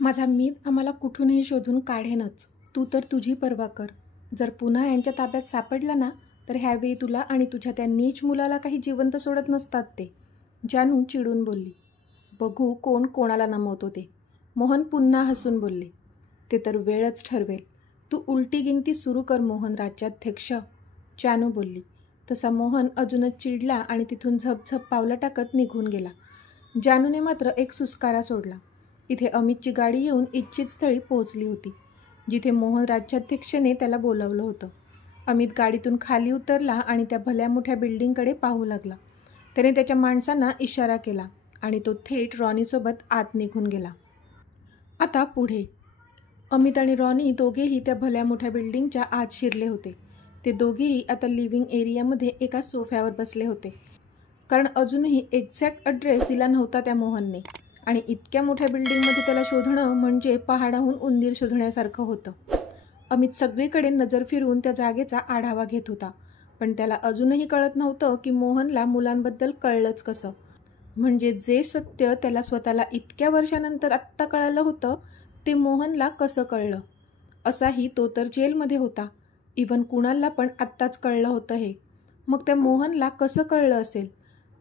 माझा मीत आम्हाला कुठूनही शोधून काढेनच. तू तर तुझी पर्वा कर. जर पुन्हा यांच्या ताब्यात सापडला ना, तर ह्यावेळी तुला आणि तुझ्या त्या नीच मुलाला काही जिवंत सोडत नसतात ते. जानू चिडून बोलली. बघू कोण कोणाला नमवतो ते. मोहन पुन्हा हसून बोलले. ते तर वेळच ठरवेल. तू उलटी गिनती सुरू कर मोहन राज्याध्यक्ष. जानू बोलली. तसा मोहन अजूनच चिडला आणि तिथून झपझप पावलं टाकत निघून गेला. जानूने मात्र एक सुस्कारा सोडला. इथे अमितची गाडी येऊन इच्छित स्थळी पोहोचली होती, जिथे मोहन राज्याध्यक्षने त्याला बोलावलं होतं. अमित गाडीतून खाली उतरला आणि त्या भल्या मोठ्या बिल्डिंगकडे पाहू लागला. त्याने त्याच्या माणसांना इशारा केला आणि तो थेट रॉनीसोबत आत निघून गेला. आता पुढे अमित आणि रॉनी दोघेही त्या भल्या मोठ्या बिल्डिंगच्या आत शिरले होते. ते दोघेही आता लिव्हिंग एरियामध्ये एका सोफ्यावर बसले होते, कारण अजूनही एक्झॅक्ट ॲड्रेस दिला नव्हता त्या मोहनने. आणि इतक्या मोठ्या बिल्डिंगमध्ये त्याला शोधणं म्हणजे पहाडाहून उंदीर शोधण्यासारखं होतं. अमित सगळीकडे नजर फिरवून त्या जागेचा आढावा घेत होता, पण त्याला अजूनही कळत नव्हतं की मोहनला मुलांबद्दल कळलंच कसं. म्हणजे जे सत्य त्याला स्वतःला इतक्या वर्षानंतर आत्ता कळालं होतं, ते मोहनला कसं कळलं. असाही तो तर जेलमध्ये होता. इव्हन कुणालला पण आत्ताच कळलं होतं हे. मग त्या मोहनला कसं कळलं असेल.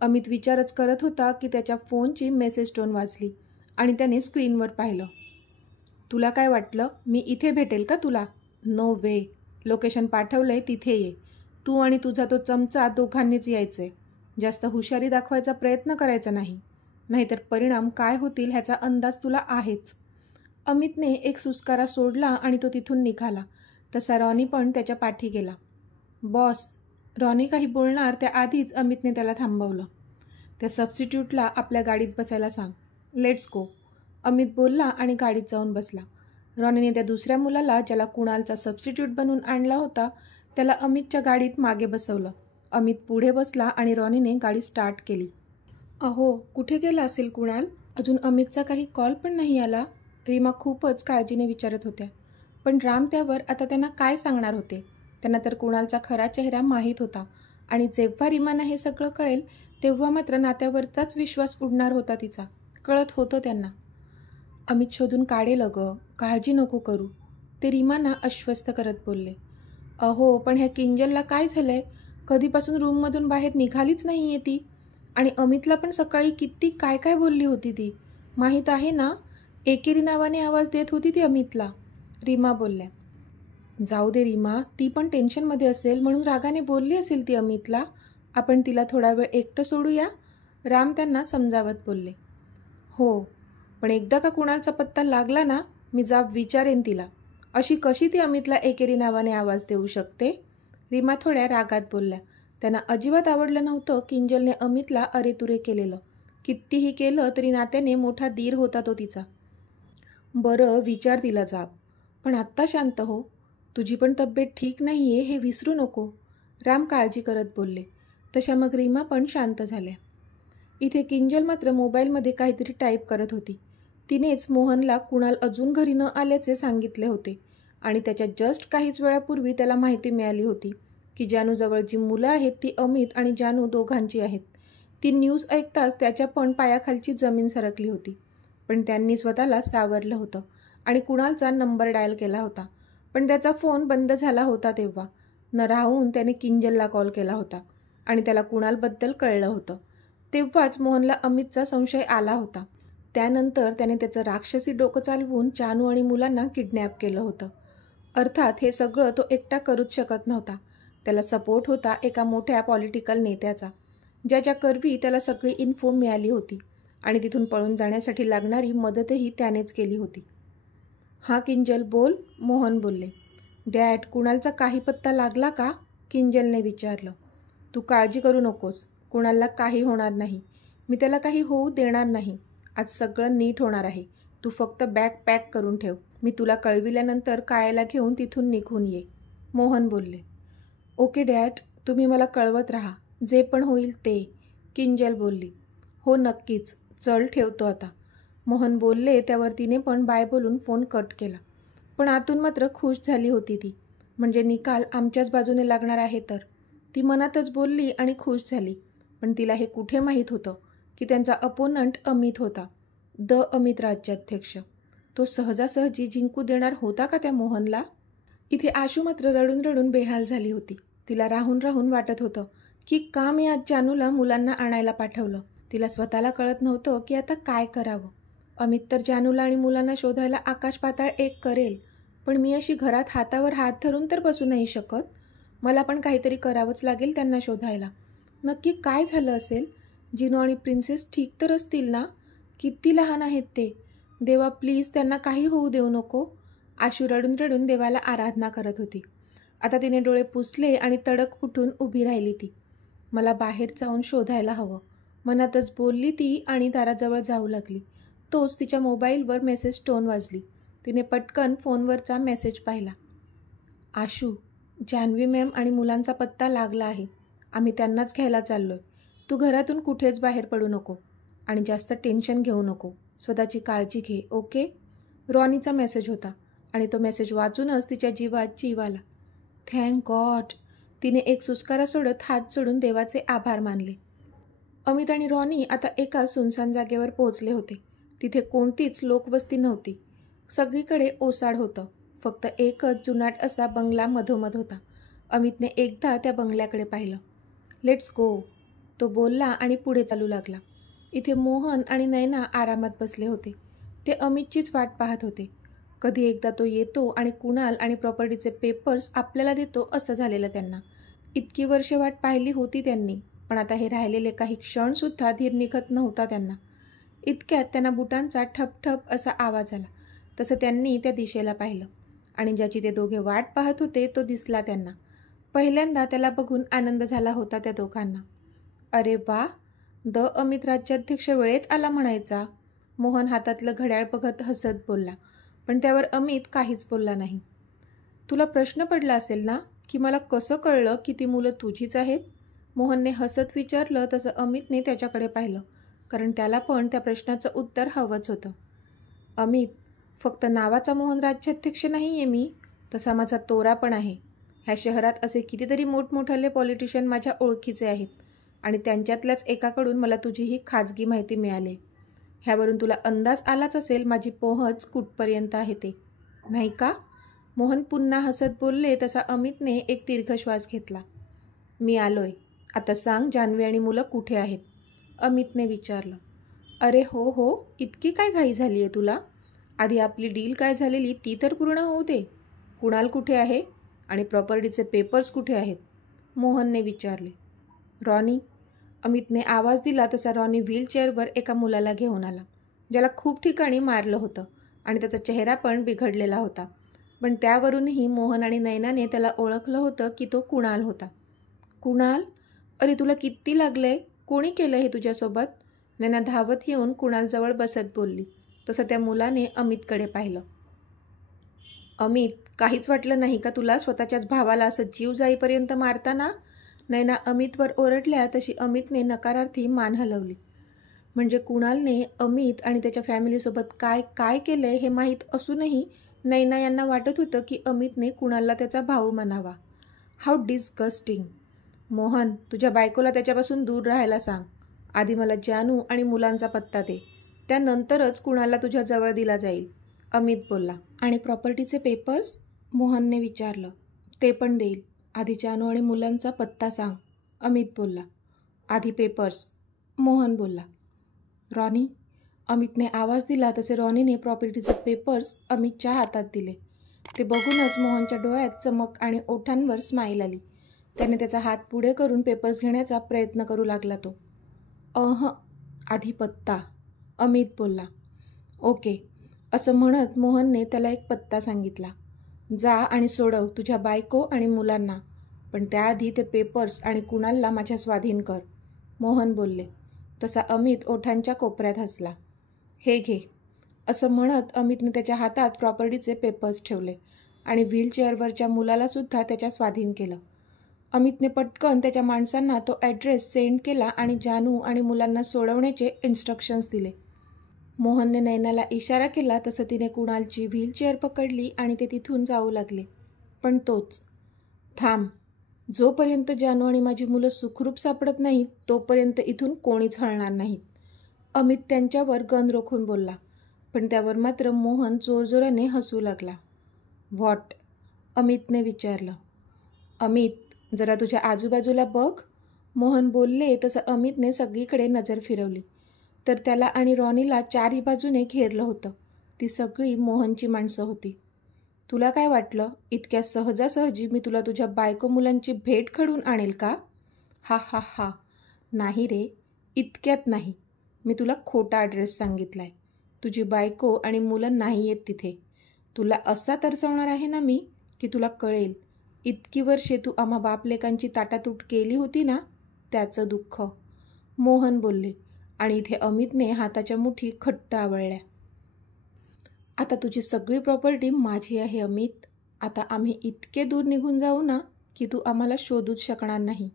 अमित विचारच करत होता की त्याच्या फोनची मेसेज टोन वाजली आणि त्याने स्क्रीनवर पाहिलं. तुला काय वाटलं मी इथे भेटेल का तुला? नो वे. लोकेशन पाठवलंय तिथे ये. तू आणि तुझा तो चमचा दोघांनीच यायचंय. जास्त हुशारी दाखवायचा प्रयत्न करायचा नाही, नाहीतर परिणाम काय होतील ह्याचा अंदाज तुला आहेच. अमितने एक सुस्कारा सोडला आणि तो तिथून निघाला. तसा रॉनी पण त्याच्या पाठी गेला. बॉस. रॉनी काही बोलणार त्याआधीच अमितने त्याला थांबवलं. त्या सबस्टिट्यूटला आपल्या गाडीत बसायला सांग. Let's go. अमित बोलला आणि गाडीत जाऊन बसला. रॉनीने त्या दुसऱ्या मुलाला, ज्याला कुणालचा सबस्टिट्यूट बनवून आणला होता, त्याला अमितच्या गाडीत मागे बसवलं. अमित पुढे बसला आणि रॉनीने गाडी स्टार्ट केली. अहो, कुठे गेला असेल कुणाल? अजून अमितचा काही कॉल पण नाही आला. रीमा खूपच काळजीने विचारत होत्या. पण राम त्यावर आता त्यांना काय सांगणार होते. त्यांना तर कुणालचा खरा चेहरा माहीत होता आणि जेव्हा रीमाना हे सगळं कळेल तेव्हा मात्र नात्यावरचाच विश्वास उडणार होता तिचा. कळत होतं त्यांना. अमित शोधून काढेल अगं, काळजी नको करू, ते रीमाना आश्वस्त करत बोलले. अहो, पण ह्या किंजलला काय झालंय? कधीपासून रूममधून बाहेर निघालीच नाही आहे ती. आणि अमितला पण सकाळी किती काय काय बोलली होती ती, माहीत आहे ना? एकेरी नावाने आवाज देत होती ती अमितला. रीमा बोलल्या. जाऊ दे रीमा, ती पण टेन्शनमध्ये असेल म्हणून रागाने बोलली असेल ती अमितला. आपण तिला थोडा वेळ एकटं सोडूया, राम त्यांना समजावत बोलले. हो, पण एकदा का कुणालचा पत्ता लागला ना, मी जाब विचारेन तिला. अशी कशी ती अमितला एकेरी नावाने आवाज देऊ शकते? रीमा थोड्या रागात बोलल्या. त्यांना अजिबात आवडलं नव्हतं किंजलने अमितला अरेतुरे केलेलं. कितीही केलं तरी नात्याने मोठा दीर होता तो तिचा. बरं, विचार तिला जाब, पण आत्ता शांत हो. तुझी पण तब्येत ठीक नाही आहे हे विसरू नको, राम काळजी करत बोलले. तशा मग रीमा पण शांत झाल्या. इथे किंजल मात्र मोबाईलमध्ये काहीतरी टाईप करत होती. तिनेच मोहनला कुणाल अजून घरी न आल्याचे सांगितले होते आणि त्याच्या जस्ट काहीच वेळापूर्वी त्याला माहिती मिळाली होती की जानूजवळ जी मुलं आहेत ती अमित आणि जानू दोघांची आहेत. ती न्यूज ऐकताच त्याच्या पण पायाखालची जमीन सरकली होती. पण त्यांनी स्वतःला सावरलं होतं आणि कुणालचा नंबर डायल केला होता, पण त्याचा फोन बंद झाला होता. तेव्हा न राहून त्याने किंजलला कॉल केला होता आणि त्याला कुणालबद्दल कळलं होतं. तेव्हाच मोहनला अमितचा संशय आला होता. त्यानंतर त्याने त्याचं राक्षसी डोकं चालवून जानू आणि मुलांना किडनॅप केलं होतं. अर्थात हे सगळं तो एकटा करूच शकत नव्हता. त्याला सपोर्ट होता एका मोठ्या पॉलिटिकल नेत्याचा, ज्याच्या करवी त्याला सगळी इन्फो मिळाली होती आणि तिथून पळून जाण्यासाठी लागणारी मदतही त्यानेच केली होती. हां किंजल बोल, मोहन बोलले. डॅड, कुणालचा काही पत्ता लागला का? किंजलने विचारलं. तू काळजी करू नकोस, कुणालला काही होणार नाही. मी त्याला काही होऊ देणार नाही. आज सगळं नीट होणार आहे. तू फक्त बॅग पॅक करून ठेव. मी तुला कळविल्यानंतर कायला घेऊन तिथून निघून ये, मोहन बोलले. ओके डॅड, तुम्ही मला कळवत राहा, जे पण होईल ते, किंजल बोलली. हो नक्कीच, चल ठेवतो आता, मोहन बोलले. त्यावर तिने पण बाय बोलून फोन कट केला. पण आतून मात्र खुश झाली होती ती. म्हणजे निकाल आमच्याच बाजूने लागणार आहे तर. ती मनातच बोलली आणि खुश झाली. पण तिला हे कुठे माहीत होतं की त्यांचा अपोनंट अमित होता, द अमित राज्याध्यक्ष. तो सहजासहजी जिंकू देणार होता का त्या मोहनला? इथे आशू मात्र रडून रडून बेहाल झाली होती. तिला राहून राहून वाटत होतं की का मी आज जानूला मुलांना आणायला पाठवलं. तिला स्वतःला कळत नव्हतं की आता काय करावं. अमित तर जानूला आणि मुलांना शोधायला आकाश पाताळ एक करेल, पण मी अशी घरात हातावर हात धरून तर बसू नाही शकत. मला पण काहीतरी करावंच लागेल त्यांना शोधायला. नक्की काय झालं असेल? जिनू आणि प्रिन्सेस ठीक तर असतील ना? किती लहान आहेत ते. देवा प्लीज त्यांना काही होऊ देऊ नको. आशू रडून रडून देवाला आराधना करत होती. आता तिने डोळे पुसले आणि तडक उठून उभी राहिली ती. मला बाहेर जाऊन शोधायला हवं, मनातच बोलली ती आणि दाराजवळ जाऊ लागली. तोच तिच्या मोबाईलवर मेसेज टोन वाजली. तिने पटकन फोनवरचा मेसेज पाहिला. आशू, जान्हवी मॅम आणि मुलांचा पत्ता लागला आहे. आम्ही त्यांनाच घ्यायला चाललोय. तू घरातून कुठेच बाहेर पडू नको आणि जास्त टेन्शन घेऊ नको. स्वतःची काळजी घे, ओके? रॉनीचा मेसेज होता आणि तो मेसेज वाचूनच तिच्या जीवात जीव आला. Thank God. तिने एक सुस्कारा सोडत हात जोडून देवाचे आभार मानले. अमित आणि रॉनी आता एका सुनसान जागेवर पोहोचले होते. तिथे कोणतीच लोकवस्ती नव्हती. सगळीकडे ओसाड होतं. फक्त एकच जुनाट असा बंगला मधोमध होता. अमितने एकदा त्या बंगल्याकडे पाहिलं. लेट्स गो, तो बोलला आणि पुढे चालू लागला. इथे मोहन आणि नैना आरामात बसले होते. ते अमितचीच वाट पाहत होते. कधी एकदा तो येतो आणि कुणाल आणि प्रॉपर्टीचे पेपर्स आपल्याला देतो असं झालेलं त्यांना. इतकी वर्षे वाट पाहिली होती त्यांनी, पण आता हे राहिलेले काही क्षणसुद्धा धीर निघत नव्हता त्यांना. इतक्यात त्यांना बुटांचा ठपठप असा आवाज आला. तसं त्यांनी त्या दिशेला पाहिलं आणि ज्याची ते दोघे वाट पाहत होते तो दिसला त्यांना. पहिल्यांदा त्याला बघून आनंद झाला होता त्या दोघांना. अरे वा, द अमित राज्याध्यक्ष वेळेत आला म्हणायचा. मोहन हातातलं घड्याळ बघत हसत बोलला, पण त्यावर अमित काहीच बोलला नाही. तुला प्रश्न पडला असेल ना की मला कसं कळलं की ती मुलं तुझीच आहेत? मोहनने हसत विचारलं. तसं अमितने त्याच्याकडे पाहिलं, कारण त्याला पण त्या प्रश्नाचं उत्तर हवंच होतं. अमित, फक्त नावाचा मोहन राज्याध्यक्ष नाही आहे मी, तसा माझा तोरा पण आहे. ह्या शहरात असे कितीतरी मोठमोठाले पॉलिटिशियन माझ्या ओळखीचे आहेत आणि त्यांच्यातल्याच एकाकडून मला तुझी ही खाजगी माहिती मिळाली. ह्यावरून तुला अंदाज आलाच असेल माझी पोहोच कुठपर्यंत आहे ते, नाही का? मोहन पुन्हा हसत बोलले. तसा अमितने एक दीर्घ श्वास घेतला. मी आलोय. आता सांग, जान्हवी आणि मुलं कुठे आहेत? अमितने विचारलं. अरे हो हो, इतकी काय घाई झाली आहे तुला? आधी आपली डील काय झालेली ती तर पूर्ण होऊ दे. कुणाल कुठे आहे आणि प्रॉपर्टीचे पेपर्स कुठे आहेत? मोहनने विचारले. रॉनी, अमितने आवाज दिला. तसा रॉनी व्हीलचेअरवर एका मुलाला घेऊन आला, ज्याला खूप ठिकाणी मारलं होतं आणि त्याचा चेहरा पण बिघडलेला होता. पण त्यावरूनही मोहन आणि नैनाने त्याला ओळखलं होतं की तो कुणाल होता. कुणाल, अरे तुला किती लागलंय? कोणी केलं हे तुझ्यासोबत? नैना धावत येऊन कुणालजवळ बसत बोलली. तसं त्या मुलाने अमितकडे पाहिलं. अमित, काहीच वाटलं नाही का तुला स्वतःच्याच भावाला असं जीव जाईपर्यंत मारताना? नैना अमितवर ओरडल्या. तशी अमितने नकारार्थी मान हलवली. म्हणजे कुणालने अमित आणि त्याच्या फॅमिलीसोबत काय काय केलं हे माहीत असूनही नैना यांना वाटत होतं की अमितने कुणालला त्याचा भाऊ म्हणावा. How disgusting. मोहन, तुझ्या बायकोला त्याच्यापासून दूर राहायला सांग. आधी मला जानू आणि मुलांचा पत्ता दे, त्यानंतरच कुणालला तुझ्या जवळ दिला जाईल, अमित बोलला. आणि प्रॉपर्टीचे पेपर्स? मोहनने विचारलं. ते पण देईल. आधी जानू आणि मुलांचा पत्ता सांग, अमित बोलला. आधी पेपर्स, मोहन बोलला. रॉनी, अमितने आवाज दिला. तसे रॉनीने प्रॉपर्टीचे पेपर्स अमितच्या हातात दिले. ते बघूनच मोहनच्या डोळ्यात चमक आणि ओठांवर स्माईल आली. त्याने त्याचा हात पुढे करून पेपर्स घेण्याचा प्रयत्न करू लागला. तो आधी पत्ता, अमित बोलला. ओके, असं म्हणत मोहनने त्याला एक पत्ता सांगितला. जा आणि सोडव तुझ्या बायको आणि मुलांना, पण त्याआधी ते पेपर्स आणि कुणालला माझ्या स्वाधीन कर, मोहन बोलले. तसा अमित ओठांच्या कोपऱ्यात हसला. हे घे. असं म्हणत अमितने त्याच्या हातात प्रॉपर्टीचे पेपर्स ठेवले आणि व्हीलचेअरवरच्या मुलालासुद्धा त्याच्या स्वाधीन केलं. अमितने पटकन त्याच्या माणसांना तो ॲड्रेस सेंड केला आणि जानू आणि मुलांना सोडवण्याचे इन्स्ट्रक्शन्स दिले. मोहनने नैनाला इशारा केला. तसं तिने कुणालची व्हीलचेअर पकडली आणि ते तिथून जाऊ लागले. पण तोच, थांब. जोपर्यंत जानू आणि माझी मुलं सुखरूप सापडत नाहीत तोपर्यंत इथून कोणीच हलणार नाहीत, अमित त्यांच्यावर गन रोखून बोलला. पण त्यावर मात्र मोहन जोरजोराने हसू लागला. व्हॉट? अमितने विचारलं. अमित, जरा तुझ्या आजूबाजूला बघ. मोहन बोलले तसं अमितने सगळीकडे नजर फिरवली, तर त्याला आणि रॉनीला चारही बाजूने घेरलं होतं. ती सगळी मोहनची माणसं होती. तुला काय वाटलं, इतक्या सहजासहजी मी तुला तुझ्या बायको मुलांची भेट घडवून आणेल का? हा हा हा. नाही रे, इतक्यात नाही. मी तुला खोटा ॲड्रेस सांगितला आहे. तुझी बायको आणि मुलं नाही आहेत तिथे. तुला असा तरसवणार आहे ना मी, की तुला कळेल. इतकी वर्षे तू आम्हा बापलेकांची ताटातूट केली होती ना, त्याचं दुःख. मोहन बोलले आणि इथे अमितने हाताच्या मुठी घट्ट आवळल्या. आता तुझी सगळी प्रॉपर्टी माझी आहे अमित. आता आम्ही इतके दूर निघून जाऊ ना, की तू आम्हाला शोधूच शकणार नाही.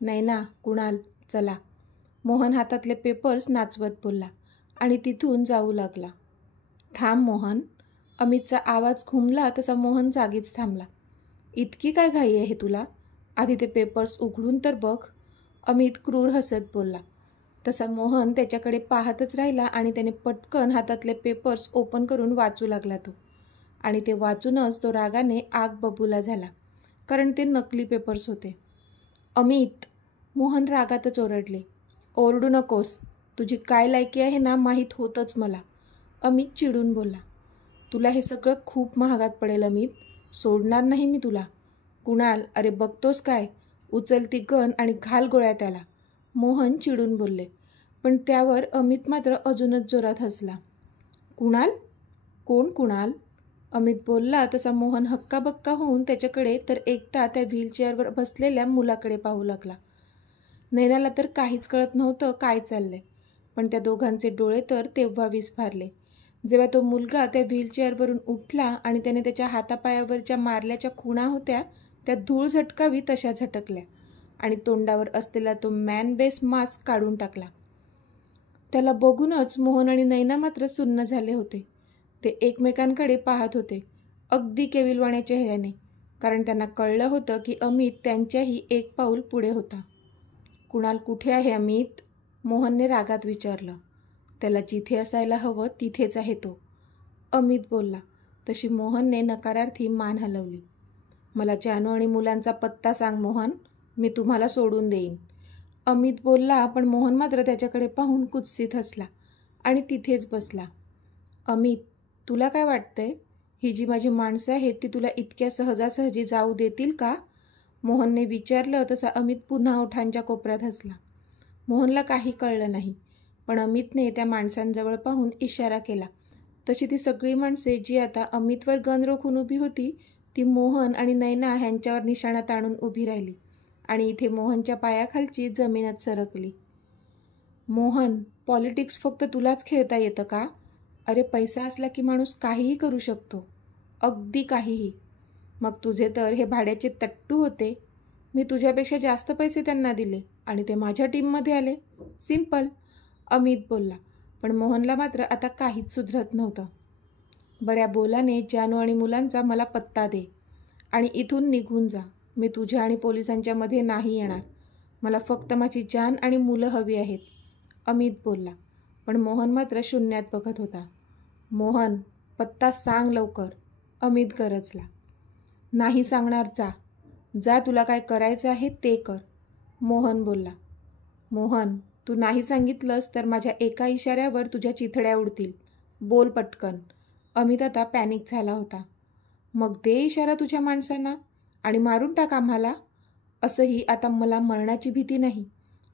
नाही ना कुणाल, चला. मोहन हातातले पेपर्स नाचवत बोलला आणि तिथून जाऊ लागला. थांब मोहन. अमितचा आवाज घुमला तसा मोहन जागीच थांबला. इतकी काय घाई आहे तुला? आधी ते पेपर्स उघडून तर बघ. अमित क्रूर हसत बोलला. तसा मोहन त्याच्याकडे पाहतच राहिला आणि त्याने पटकन हातातले पेपर्स ओपन करून वाचू लागला तो. आणि ते वाचूनच तो रागाने आग बबूला झाला, कारण ते नकली पेपर्स होते. अमित, मोहन रागातच ओरडले. ओरडू नकोस. तुझी काय लायकी आहे ना माहीत होतंच मला. अमित चिडून बोलला. तुला हे सगळं खूप महागात पडेल अमित. सोडणार नाही मी तुला. कुणाल, अरे बघतोस काय? उचल ती गन आणि घाल गोळ्या त्याला. मोहन चिडून बोलले. पण त्यावर अमित मात्र अजूनच जोरात हसला. कुणाल? कोण कुणाल? अमित बोलला तसा मोहन हक्काबक्का होऊन त्याच्याकडे तर एकटा त्या व्हीलचेअरवर बसलेल्या मुलाकडे पाहू लागला. नैनाला तर काहीच कळत नव्हतं काय चाललंय, पण त्या दोघांचे डोळे तर तेव्हा विस्फारले जेव्हा तो मुलगा त्या व्हीलचेअरवरून उठला आणि त्याने त्याच्या हातापायावरच्या मारल्याच्या खुणा होत्या त्या धूळ झटकावी तशा झटकल्या आणि तोंडावर असलेला तो मॅन बेस मास्क काढून टाकला. त्याला बघूनच मोहन आणि नैना मात्र सुन्न झाले होते. ते एकमेकांकडे पाहत होते, अगदी केविलवाण्या चेहऱ्याने, कारण त्यांना कळलं होतं की अमित त्यांच्याही एक पाऊल पुढे होता. कुणाल कुठे आहे अमित? मोहनने रागात विचारलं. त्याला जिथे असायला हवं तिथेच आहे तो, अमित बोलला. तशी मोहनने नकारार्थी मान हलवली. मला जानू आणि मुलांचा पत्ता सांग मोहन, मी तुम्हाला सोडून देईन, अमित बोलला. पण मोहन मात्र त्याच्याकडे पाहून कुत्सित हसला आणि तिथेच बसला. अमित, तुला काय वाटतंय, ही जी माझी माणसं आहेत ती तुला इतक्या सहजासहजी जाऊ देतील का? मोहनने विचारलं तसा अमित पुन्हा ओठांच्या कोपऱ्यात हसला. मोहनला काही कळलं नाही, पण अमितने त्या माणसांजवळ पाहून इशारा केला. तशी ती सगळी माणसे जी आता अमितवर गन रोखून उभी होती ती मोहन आणि नैना ह्यांच्यावर निशाणा ताणून उभी राहिली आणि इथे मोहनच्या पायाखालची जमीनच सरकली. मोहन, पॉलिटिक्स फक्त तुलाच खेळता येतं का? अरे पैसा असला की माणूस काहीही करू शकतो, अगदी काहीही. मग तुझे तर हे भाड्याचे तट्टू होते. मी तुझ्यापेक्षा जास्त पैसे त्यांना दिले आणि ते माझ्या टीममध्ये आले. सिंपल, अमित बोलला. पण मोहनला मात्र आता काहीच सुधरत नव्हतं. बऱ्या बोलाने जानू आणि मुलांचा मला पत्ता दे आणि इथून निघून जा. मी तुझ्या आणि पोलिसांच्या मध्ये नाही येणार. मला फक्त माझी जान आणि मुलं हवी आहेत, अमित बोलला. पण मोहन मात्र शून्यात बघत होता. मोहन, पत्ता सांग लवकर, अमित गरजला. नाही सांगणार, जा जा, तुला काय करायचं आहे ते कर, मोहन बोलला. मोहन, तू नाही सांगितलंस तर माझ्या एका इशाऱ्यावर तुझ्या चिथड्या उडतील. बोल पटकन, अमित आता पॅनिक झाला होता. मग दे इशारा तुझ्या माणसांना आणि मारून टाक आम्हाला. असंही आता मला मरणाची भीती नाही,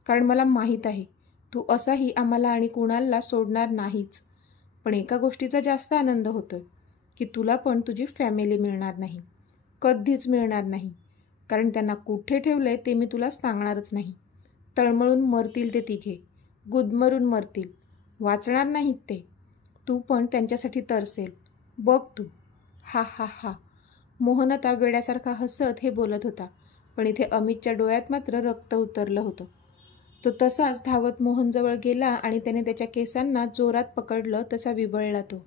कारण मला माहीत आहे तू असाही आम्हाला आणि कुणालला सोडणार नाहीच. पण एका गोष्टीचा जास्त आनंद होतोय की तुला पण तुझी फॅमिली मिळणार नाही, कधीच मिळणार नाही. कारण त्यांना कुठे ठेवलंय ते मी तुला सांगणारच नाही. तळमळून मरतील ते तिघे, गुदमरून मरतील, वाचणार नाहीत ते. तू पण त्यांच्यासाठी तरसेल, बघ तू. हा हा हा. मोहन आता वेड्यासारखा हसत हे बोलत होता, पण इथे अमितच्या डोळ्यात मात्र रक्त उतरलं होतं. तो तसाच धावत मोहनजवळ गेला आणि त्याने त्याच्या केसांना जोरात पकडलं तसा विवळला तो.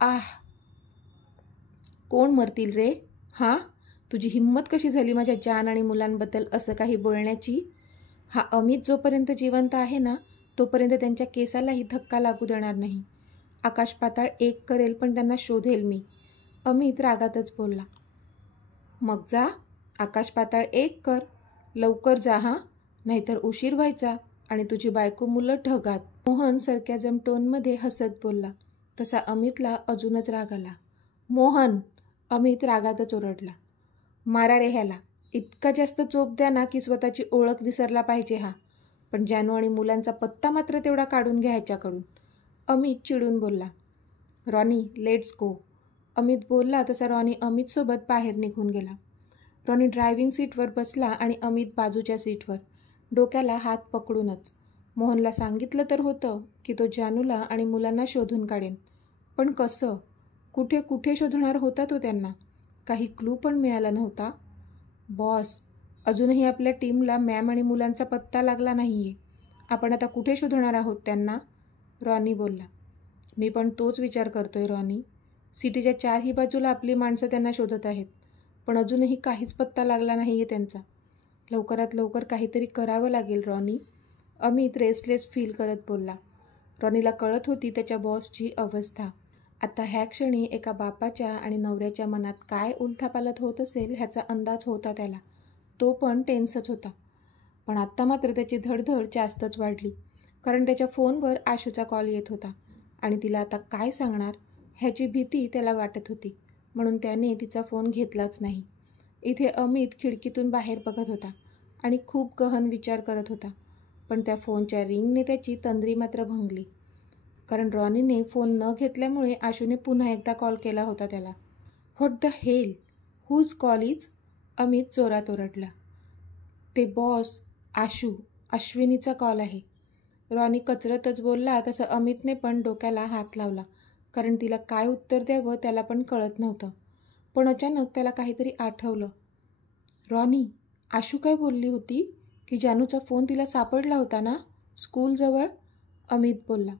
आह, कोण मरतील रे? हां, तुझी हिंमत कशी झाली माझ्या जान आणि मुलांबद्दल असं काही बोलण्याची? हा अमित जोपर्यंत जिवंत आहे ना तोपर्यंत त्यांच्या केसालाही धक्का लागू देणार नाही. आकाश पाताळ एक करेल पण त्यांना शोधेल मी, अमित रागातच बोलला. मग जा, आकाश पाताळ एक कर, लवकर जा हां, नाहीतर उशीर व्हायचा आणि तुझी बायको मुलं ढगात. मोहन सरक्याजम टोनमध्ये हसत बोलला. तसा अमितला अजूनच राग आला. मोहन, अमित रागातच ओरडला. मारा रे ह्याला, इतका जास्त चोप द्या ना की स्वतःची ओळख विसरला पाहिजे हा. पण जानू आणि मुलांचा पत्ता मात्र तेवढा काढून घ्या ह्याच्याकडून, अमित चिडून बोलला. रॉनी, लेट्स गो, अमित बोलला तसा रॉनी अमितसोबत बाहेर निघून गेला. रॉनी ड्रायव्हिंग सीटवर बसला आणि अमित बाजूच्या सीटवर, डोक्याला हात पकडूनच. मोहनला सांगितलं तर होतं की तो जानूला आणि मुलांना शोधून काढेन, पण कसं, कुठे कुठे शोधणार होता तो त्यांना? काही क्लू पण मिळाला नव्हता. बॉस, अजूनही आपल्या टीमला मॅम आणि मुलांचा पत्ता लागला नाही आहे. आपण आता कुठे शोधणार आहोत त्यांना? रॉनी बोलला. मी पण तोच विचार करतोय रॉनी. सिटीच्या चारही बाजूला आपली माणसं त्यांना शोधत आहेत, पण अजूनही काहीच पत्ता लागला नाही आहे त्यांचा. लवकरात लवकर काहीतरी करावं लागेल रॉनी, अमित रेस्टलेस फील करत बोलला. रॉनीला कळत होती त्याच्या बॉसची अवस्था. आता ह्या क्षणी एका बापाच्या आणि नवऱ्याच्या मनात काय उलथापालथ होत असेल ह्याचा अंदाज होता त्याला. तो पण टेन्सच होता. पण आत्ता मात्र त्याची धडधड जास्तच वाढली, कारण त्याच्या फोनवर आशूचा कॉल येत होता आणि तिला आता काय सांगणार ह्याची भीती त्याला वाटत होती, म्हणून त्याने तिचा फोन घेतलाच नाही. इथे अमित खिडकीतून बाहेर बघत होता आणि खूप गहन विचार करत होता. पण त्या फोनच्या रिंगने त्याची तंद्री मात्र भंगली, कारण रॉनीने फोन न घेतल्यामुळे आशूने पुन्हा एकदा कॉल केला होता त्याला. What the hell, whose call is, Amit जोरात ओरडला. ते बॉस, आशू, अश्विनीचा कॉल आहे, रॉनी कचरतच बोलला. तसं अमितने पण डोक्याला हात लावला, कारण तिला काय उत्तर द्यावं त्याला पण कळत नव्हतं. पण अचानक त्याला काहीतरी आठवलं. रॉनी, आशू काय बोलली होती की जानूचा फोन तिला सापडला होता ना स्कूलजवळ, अमित बोलला.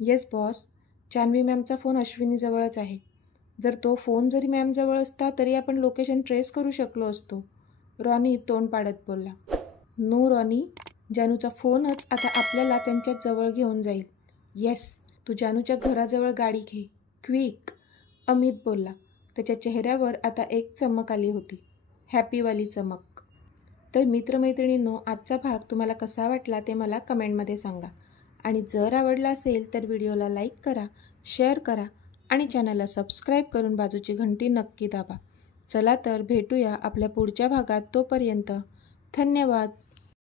येस बॉस, जान्हवी मॅमचा फोन अश्विनीजवळच आहे. जर तो फोन जरी मॅमजवळ असता तरी आपण लोकेशन ट्रेस करू शकलो असतो, रॉनी तोंड पाडत बोलला. नो रॉनी, जानूचा फोनच आता आपल्याला त्यांच्या जवळ घेऊन जाईल. येस, तू जानूच्या घराजवळ गाडी घे, क्विक, अमित बोलला. त्याच्या चेहऱ्यावर आता एक चमक आली होती, हॅपीवाली चमक. तर मित्रमैत्रिणींनो, आजचा भाग तुम्हाला कसा वाटला ते मला कमेंटमध्ये सांगा. आणि जर आवडला असेल तर व्हिडिओला लाईक करा, शेअर करा आणि चॅनलला सबस्क्राईब करून बाजूची घंटी नक्की दाबा. चला तर भेटूया आपल्या पुढच्या भागात. तोपर्यंत धन्यवाद.